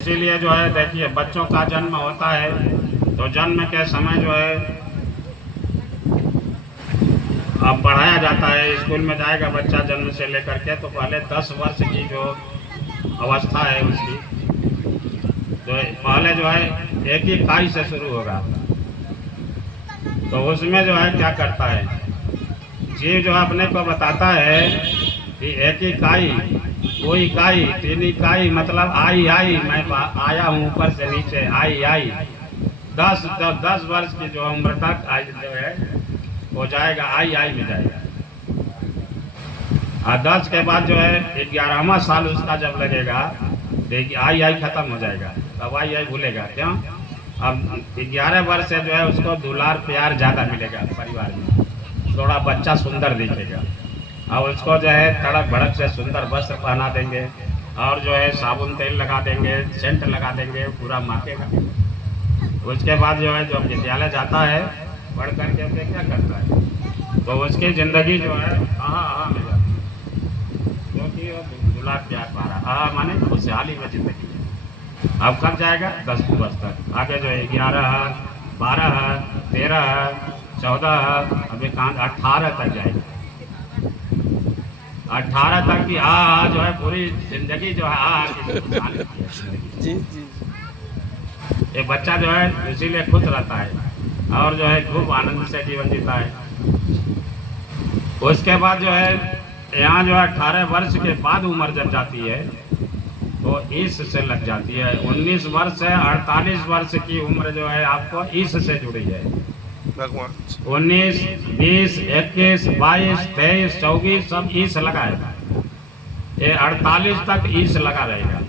इसीलिए जो है देखिए बच्चों का जन्म होता है तो जन्म के समय जो है अब पढ़ाया जाता है। स्कूल में जाएगा बच्चा जन्म से लेकर के तो पहले 10 वर्ष की जो अवस्था है उसकी जो पहले जो है एक ही काई से शुरू होगा। तो उसमें जो है क्या करता है जीव जो अपने को बताता है कि एक ही काई, दो इकाई, तीन इकाई, मतलब आई आई, मैं आया हूँ ऊपर से नीचे, आई आई। 10 वर्ष की जो उम्र तक आज जो है हो जाएगा, आई आई में जाएगा। और 10 के बाद जो है 11वां साल उसका जब लगेगा देखिए आई आई खत्म हो जाएगा, तब आई आई भूलेगा। क्यों? अब 11 वर्ष से जो है उसको दुलार प्यार ज़्यादा मिलेगा परिवार में, थोड़ा बच्चा सुंदर दिखेगा और उसको जो है तड़क भड़क से सुंदर वस्त्र पहना देंगे और जो है साबुन तेल लगा देंगे, सेंट लगा देंगे, पूरा महकेगा। उसके बाद जो है जब विद्यालय जाता है पढ़ कर के उसे क्या करता है तो उसकी ज़िंदगी जो है हाँ में जाती है, क्योंकि वो दुलार प्यार पा रहा माने खुशहाली में ज़िंदगी है। अब कब जाएगा 10 वर्ष तक, आगे जो है 11 है, 12 है, 13 है, 14 है, अभी कहाँ 18 तक जाएगा। 18 तक की जो है पूरी जिंदगी जो है जी जी ये बच्चा जो है इसीलिए खुश रहता है और जो है खूब आनंद से जीवन जीता है। उसके बाद जो है यहाँ जो है 18 वर्ष के बाद उम्र जब जाती है तो ईस से लग जाती है। 19 वर्ष से 48 वर्ष की उम्र जो है आपको ईस से जुड़ी है। 19, 20, 21, 22, 23, 24 सब ईस लगा है। ये 48 तक ईस लगा रहेगा।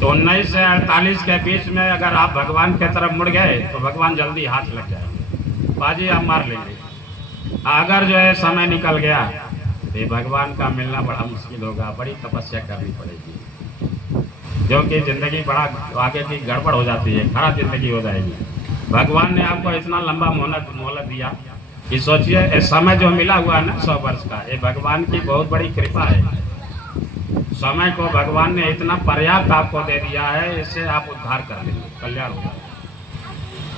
तो 19 से 48 के बीच में अगर आप भगवान के तरफ मुड़ गए तो भगवान जल्दी हाथ लग जाएंगे, बाजी आप मार लेंगे। अगर जो है समय निकल गया तो भगवान का मिलना बड़ा मुश्किल होगा, बड़ी तपस्या करनी पड़ेगी, क्योंकि ज़िंदगी बड़ा आगे की गड़बड़ हो जाती है, खराब ज़िंदगी हो जाएगी। भगवान ने आपको इतना लंबा मोहलत दिया कि सोचिए इस समय जो मिला हुआ है ना 100 वर्ष का, ये भगवान की बहुत बड़ी कृपा है। समय को भगवान ने इतना पर्याप्त आपको दे दिया है, इससे आप उद्धार कर लेंगे, कल्याण होगा।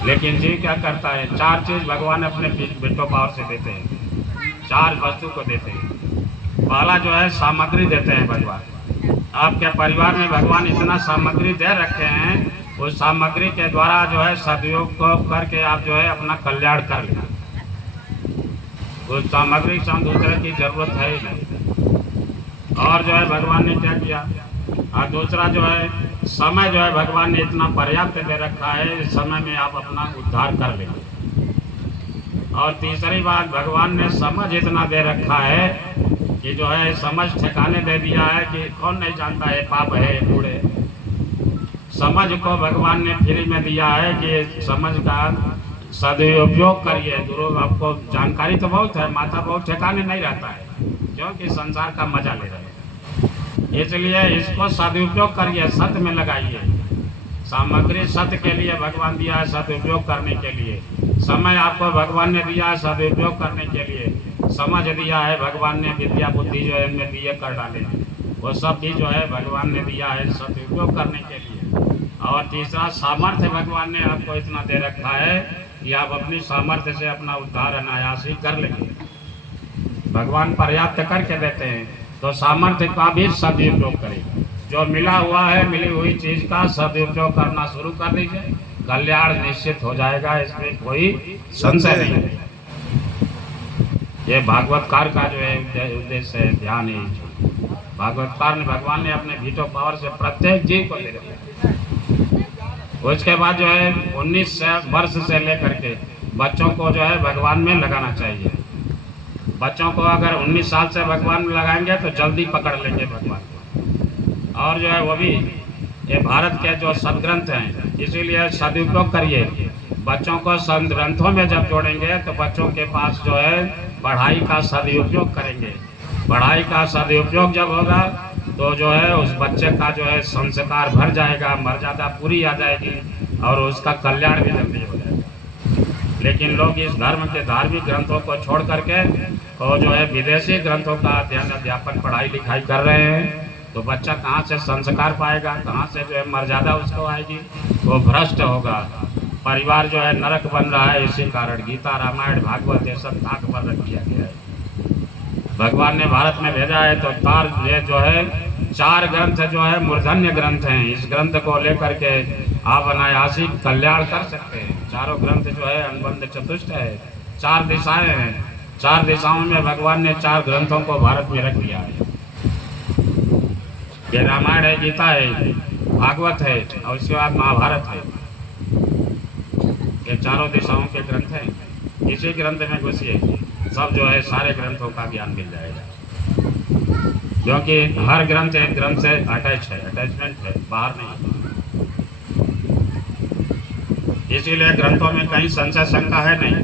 लेकिन जीव क्या करता है, 4 चीज़ भगवान अपने बेटों पावर से देते हैं, 4 वस्तु को देते हैं। पहला जो है सामग्री देते हैं भगवान। आपके परिवार में भगवान इतना सामग्री दे रखे हैं, उस सामग्री के द्वारा जो है सदुपयोग करके आप जो है अपना कल्याण कर लें। उस सामग्री से दूसरे की जरूरत है ही नहीं। और जो है भगवान ने क्या किया, और दूसरा जो है समय जो है भगवान ने इतना पर्याप्त दे रखा है, इस समय में आप अपना उद्धार कर लेंगे। और तीसरी बात भगवान ने समझ इतना दे रखा है कि जो है समझ ठिकाने दे दिया है कि कौन नहीं जानता है पाप है कूड़े। समझ को भगवान ने फ्री में दिया है कि समझ का सदुपयोग करिए। दूर आपको जानकारी तो बहुत है, माथा बहुत ठिकाने नहीं रहता है, क्योंकि संसार का मजा ले रहे हैं। इसलिए इसको सदुपयोग करिए, सत्य में लगाइए। सामग्री सत्य के लिए भगवान दिया है, सदुपयोग करने के लिए। समय आपको भगवान ने दिया है सदुपयोग करने के लिए। समझ दिया है भगवान ने, विद्या बुद्धि जो है इनमें दिए कर डाले, वो सब भी जो है भगवान ने दिया है सदुपयोग करने के लिए। और तीसरा सामर्थ्य भगवान ने आपको इतना दे रखा है कि आप अपनी सामर्थ्य से अपना उद्धार अनायास ही कर लेंगे। भगवान पर्याप्त करके देते हैं, तो सामर्थ्य का भी सदुपयोग करें। जो मिला हुआ है, मिली हुई चीज़ का सदुपयोग करना शुरू कर दीजिए, कल्याण निश्चित हो जाएगा, इसमें कोई संशय नहीं है। ये भागवतकार का जो है उद्देश्य है, ध्यान है। भागवतकार ने भगवान ने अपने वीटो पावर से प्रत्येक जीव को दे रखा। उसके बाद जो है 19 वर्ष से लेकर के बच्चों को जो है भगवान में लगाना चाहिए। बच्चों को अगर 19 साल से भगवान में लगाएंगे तो जल्दी पकड़ लेंगे भगवान को। और जो है वो भी ये भारत के जो सदग्रंथ हैं, इसीलिए सदुपयोग करिए। बच्चों को सदग्रंथों में जब जोड़ेंगे तो बच्चों के पास जो है पढ़ाई का सदुपयोग करेंगे। पढ़ाई का सदुपयोग जब होगा तो जो है उस बच्चे का जो है संस्कार भर जाएगा, मर्यादा पूरी आ जाएगी और उसका कल्याण भी जल्दी हो जाएगा। लेकिन लोग इस धर्म के धार्मिक ग्रंथों को छोड़ करके और जो है विदेशी ग्रंथों का अध्ययन अध्यापन पढ़ाई लिखाई कर रहे हैं तो बच्चा कहाँ से संस्कार पाएगा, कहाँ से जो है मर्यादा उसको आएगी? वो भ्रष्ट होगा। परिवार जो है नरक बन रहा है इसी कारण। गीता, रामायण, भागवत ये सब ताक पर रख दिया गया है। भगवान ने भारत में भेजा है तो ये जो है 4 ग्रंथ जो है मूर्धन्य ग्रंथ हैं। इस ग्रंथ को लेकर के आप अनायासी कल्याण कर सकते हैं। चारों ग्रंथ जो है अनुबंध चतुष्ट है, 4 दिशाएं हैं। 4 दिशाओं में भगवान ने 4 ग्रंथों को भारत में रख दिया है। ये रामायण है, गीता है, भागवत है और उसके बाद महाभारत है। ये चारों दिशाओं के ग्रंथ हैं। इसी ग्रंथ में घुसिए, सब जो है सारे ग्रंथों का ज्ञान मिल जाएगा। क्योंकि हर ग्रंथ एक ग्रंथ से अटैच है, अटैचमेंट है, बाहर नहीं। इसीलिए ग्रंथों में कहीं संशय शंका है नहीं।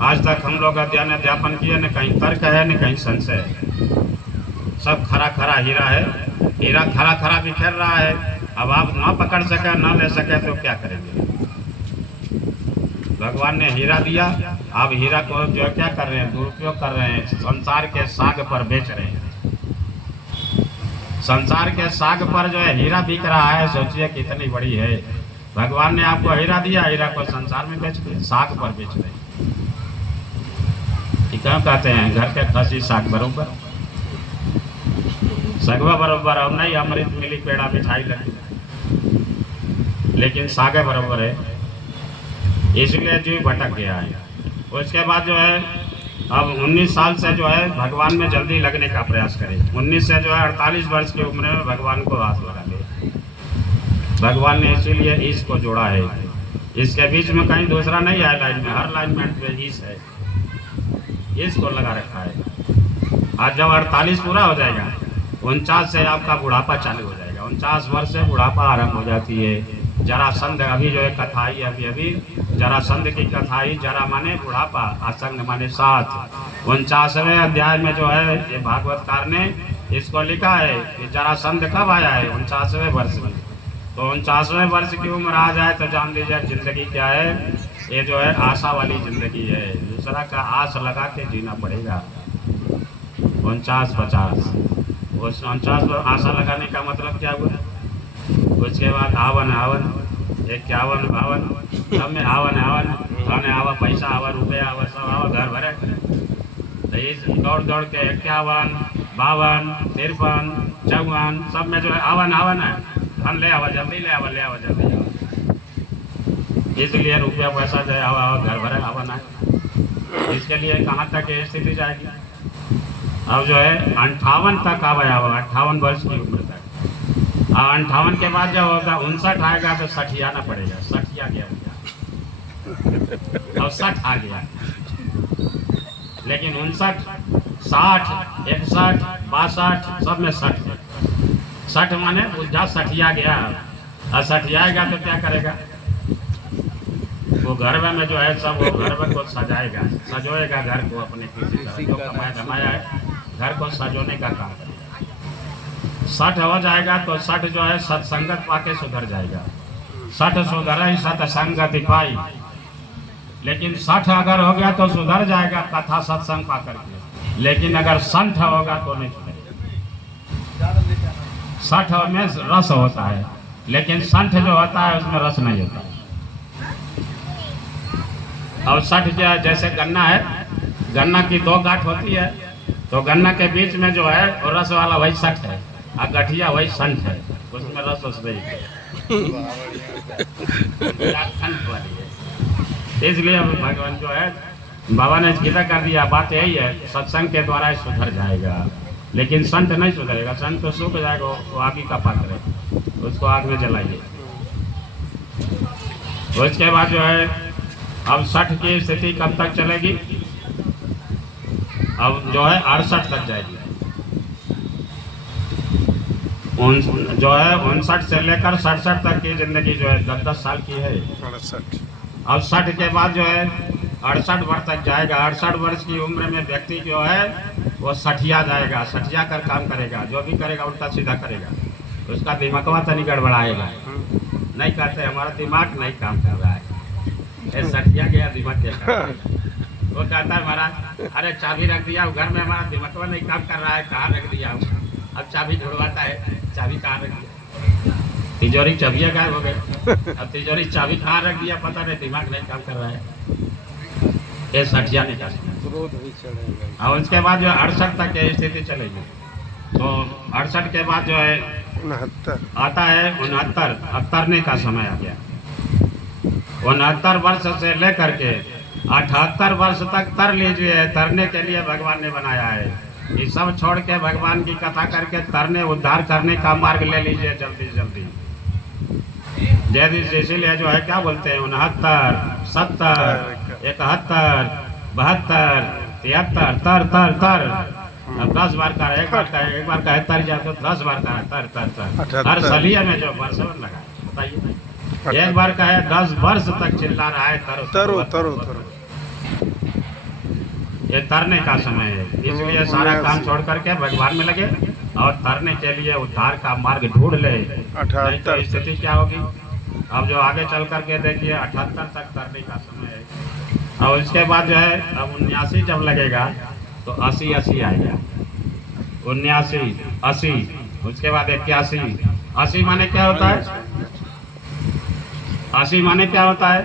आज तक हम लोग अध्यापन किए, न कहीं तर्क है न कहीं संशय है। सब खरा खरा हीरा है। हीरा खरा खरा बिखर रहा है। अब आप ना पकड़ सके, ना ले सके तो क्या करेंगे? भगवान ने हीरा दिया, आप हीरा को जो क्या कर रहे हैं? दुरुपयोग कर रहे हैं। संसार के साग पर बेच रहे हैं। संसार के साग पर जो है हीरा बिक रहा है, सोचिए कितनी बड़ी है। भगवान ने आपको हीरा दिया, हीरा को संसार में बेच रहे, साग पर बेच रहे हैं। क्यों कहते हैं घर के खसी साग बरोबर, सगवा बरोबर अब नहीं, अमृत मिली पेड़ा मिठाई लगी, लेकिन सागे बरोबर है। इसलिए जीव भटक गया है। उसके बाद जो है अब 19 साल से जो है भगवान में जल्दी लगने का प्रयास करें। 19 से जो है 48 वर्ष की उम्र में भगवान को हाथ लगा ले। भगवान ने इसीलिए ईश को जोड़ा है। इसके बीच में कहीं दूसरा नहीं है लाइन में, हर लाइनमेंट में ईश है, ईश को लगा रखा है। आज जब 48 पूरा हो जाएगा, 49 से आपका बुढ़ापा चालू हो जाएगा। 49 वर्ष से बुढ़ापा आरंभ हो जाती है। जरासंध अभी जो है कथा आई, अभी जरासंध की कथा आई। जरा माने बुढ़ापा, असंग माने साथ। 49वें अध्याय में जो है ये भागवतकार ने इसको लिखा है कि जरासंध कब आया है? 49वें वर्ष में। तो 49वें वर्ष की उम्र आ जाए तो जान लीजिए जिंदगी क्या है। ये जो है आशा वाली जिंदगी है। दूसरा का आस लगा के जीना पड़ेगा। 49-50 उस 49 पर आशा लगाने का मतलब क्या हुआ? उसके बाद आवन 51 52 सब में आवन धन आवा, पैसा आवा, रुपया आवा, सब आवा, घर भरे। तो इस दौड़ के 51 52 53 54 सब में जो है आवन है। धन ले आवा जल्दी, ले आवा जल्दी आवा। इसलिए रुपया पैसा जो है आवा घर भरे आवन है। इसके लिए कहाँ तक ये स्थिति जाएगी? अब जो है 58 तक आवा, 58 वर्ष की उम्र तक। 58 के बाद जब होगा 59 आएगा तो 60 आना पड़ेगा। 60 आ गया और 60 आ गया। लेकिन 59 60 61 62 सब में 60 है। 60 माने बुझा 60 आ गया। और 60 आएगा तो क्या करेगा? वो घर में जो है सब वो घर में को सजाएगा, सजोएगा घर को अपने किसी तरह। जो कमाया है घर को सजोने का काम करेगा। 60 हो जाएगा तो 60 जो है सत्संगत पाके सुधर जाएगा। 60 सुधर ही सत्संगति पाई। लेकिन 60 अगर हो गया तो सुधर जाएगा कथा सत्संग पा करके। लेकिन अगर 60 होगा तो नहीं सुधरेगा। 60 में रस होता है, लेकिन 60 जो होता है उसमें रस नहीं होता। और 60 क्या, जैसे गन्ना है, गन्ना की 2 गांठ होती है, तो गन्ना के बीच में जो है वो रस वाला वही 60 है और गठिया वही संठ है। उसमें रस नहीं है। इसलिए भगवान जो है बाबा ने गीता कर दिया। बात यही है, सत्संग के द्वारा ही सुधर जाएगा। लेकिन संत नहीं सुधरेगा। संत तो सूख जाएगा, वो आग का पात्र है, उसको आग में जलाइए। उसके बाद जो है अब 60 की स्थिति कब तक चलेगी? अब जो है 68 तक जाएगी। जो है 59 से लेकर 67 तक की जिंदगी जो है 10-10 साल की है। अब 60 के बाद जो है 68 वर्ष तक जाएगा। 68 वर्ष की उम्र में व्यक्ति जो है वो सठिया जाएगा। सठिया कर काम करेगा, जो भी करेगा उल्टा सीधा करेगा। उसका दिमागवा तनी गड़बड़ाएगा। नहीं कहते हमारा दिमाग नहीं काम कर रहा है, ये सठिया गया दिमाग क्या। वो कहता है महाराज अरे चाबी रख दिया घर में, हमारा दिमागवा नहीं काम कर रहा है, कहाँ रख दिया? अब चाबी ढूंढवाता है, चाबी कहाँ रख दिया, तिजोरी चाबियाँ गायब हो गई। अब तिजोरी चाबी कहाँ रख दिया पता नहीं, दिमाग नहीं काम कर रहा है, ये सठिया नहीं कर सकता। और उसके बाद जो 68 तक की स्थिति चलेगी, तो 68 के बाद जो है 69 आता है 69, अब तरने का समय आ गया। 69 वर्ष से लेकर के 78 वर्ष तक तर लीजिए, तरने के लिए भगवान ने बनाया है। ये सब छोड़ के भगवान की कथा करके तरने उद्धार करने का मार्ग ले लीजिए जल्दी जल्दी। जैसे इसीलिए जो है क्या बोलते हैं 69, 70, 71, 72, 73, तर तर तर। अब 10 बार का है, एक बार का है तर जाए तो 10 बार का है तर तर तर। हर सलिया में जो वर्षवर लगा बताइए, एक बार का है 10 वर्ष तक चिल्ला रहा है तरो तरो तरो तरो। ये तरने का समय है, इसलिए सारा काम छोड़ करके भगवान में लगे और तरने के लिए उद्धार का मार्ग ढूंढ ले। नहीं तो स्थिति क्या होगी, अब जो आगे चल करके देखिए 78 तक तरने का समय है। और उसके बाद जो है अब 79 जब लगेगा तो 80 आएगा, 79, 80, उसके बाद 81। 80 माने क्या होता है, 80 माने क्या होता है,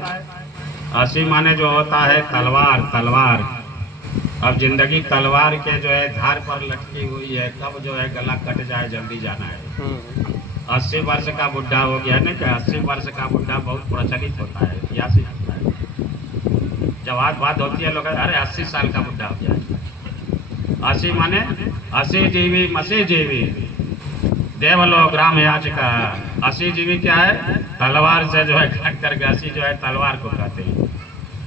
80 माने जो होता है तलवार, तलवार। अब जिंदगी तलवार के जो है धार पर लटकी हुई है, कब जो है गला कट जाए जल्दी जाना है। 80 वर्ष का बुढ़ा हो गया ना, क्या 80 वर्ष का बुढ़ा बहुत प्रचलित होता है, इतिहास होता है। जब बात होती है लोग अरे 80 साल का बुढ़ा हो गया। 80 माने 80 जीवी मसीह जीवी देवलोक राम याच का। 80 जीवी क्या है, तलवार से जो है काट करके 80 जो है तलवार को कहते हैं।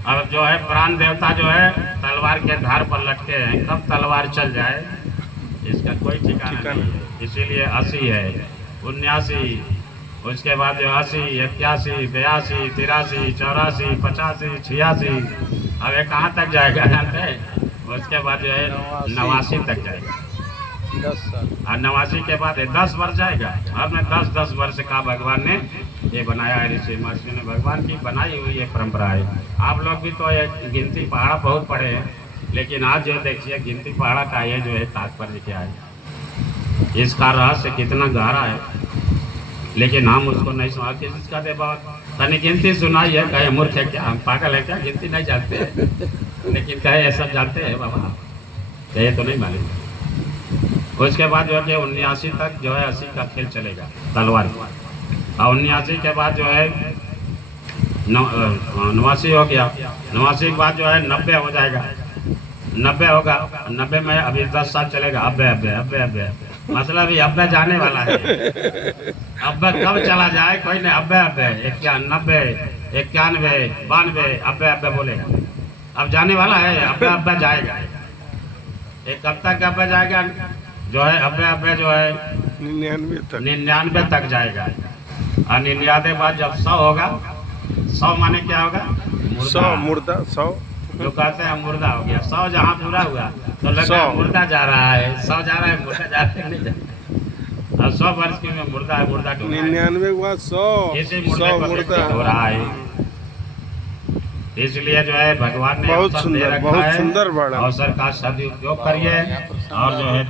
अब जो है प्राण देवता जो है तलवार के धार पर लटके हैं, कब तलवार चल जाए इसका कोई ठिकाना नहीं है। इसीलिए 80 है, 79, उसके बाद जो 80, 81, 82, 83, 84, 85, 86। अब ये कहाँ तक जाएगा जानते हैं, उसके बाद जो है 89 तक जाएगा। 10 साल और 89 के बाद 10 वर्ष जाएगा। अब में 10 वर्ष का भगवान ने ये बनाया है, ऋषि महर्षि ने भगवान की बनाई हुई ये परंपरा है। आप लोग भी तो ये गिनती पहाड़ा बहुत पढ़े हैं, लेकिन आज जो देखिए गिनती पहाड़ा का ये जो है तात्पर्य क्या है, इसका रहस्य कितना गहरा है, लेकिन हम उसको नहीं सुना। किसका दे बात तनी गिनती सुनाई है, कहे मूर्ख है क्या, हम पागल है क्या, गिनती नहीं जानते हैं। लेकिन कहे ये सब जानते हैं बाबा, कहे तो नहीं मालूम। उसके बाद जो है 79 तक जो है 80 का खेल चलेगा तलवार। और 79 के बाद जो है 89 हो गया। 89 के बाद जो है 90 हो जाएगा, 90 होगा। 90 में अभी 10 साल चलेगा। अब्बे मतलब ये अब्बे जाने वाला है। अब्बे कब चला जाए कोई नहीं, अब्बे 91, 91, 92 अब्बे बोलेगा। अब जाने वाला है, अब्बे जाएगा। एक कब तक अब्बे जाएगा जो है, अब्बे जो है 99 तक जाएगा। और 99 बाद जब 100 होगा, 100 माने क्या होगा, 100 मुर्दा 100 जो कहते हैं मुर्दा हो गया। 100 जहाँ पूरा हुआ तो लगा मुर्दा जा रहा है, 100 जा रहा है, मुर्दा जा रहा है, नहीं जा। और 100 वर्ष की में मुर्दा है, मुर्दा 99 के बाद 100 मुर्दा हो रहा है। इसलिए जो है भगवान ने बहुत सुंदर बड़ा अवसर का सदुपयोग करिए और जो है